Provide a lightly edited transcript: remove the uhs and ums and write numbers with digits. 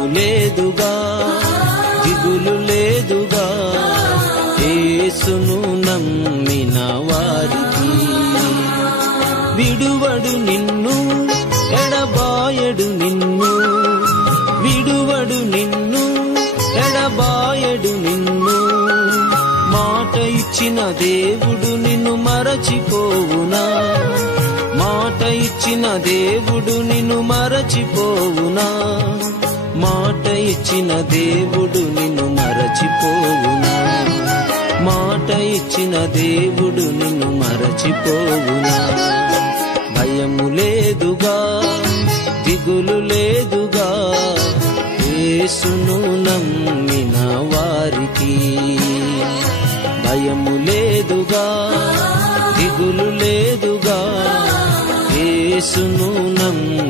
భయము లేదుగా, దిగులు లేదుగా, యేసును నమ్మిన వారికి. విడువడు నిన్ను, ఎడబాయడు నిన్ను, విడువడు నిన్ను, ఎడబాయడు నిన్ను. మాట ఇచ్చిన దేవుడు నిన్ను మరచిపోవునా? మాట ఇచ్చిన దేవుడు నిన్ను మరచిపోవునా? మాట ఇచ్చిన దేవుడు నిన్ను మరచిపోవునా? మాట ఇచ్చిన దేవుడు నిన్ను మరచిపోవునా? భయము లేదుగా, దిగులు లేదుగా, యేసును నమ్మిన వారికి. భయము లేదుగా, దిగులు లేదుగా, యేసును నమ్మిన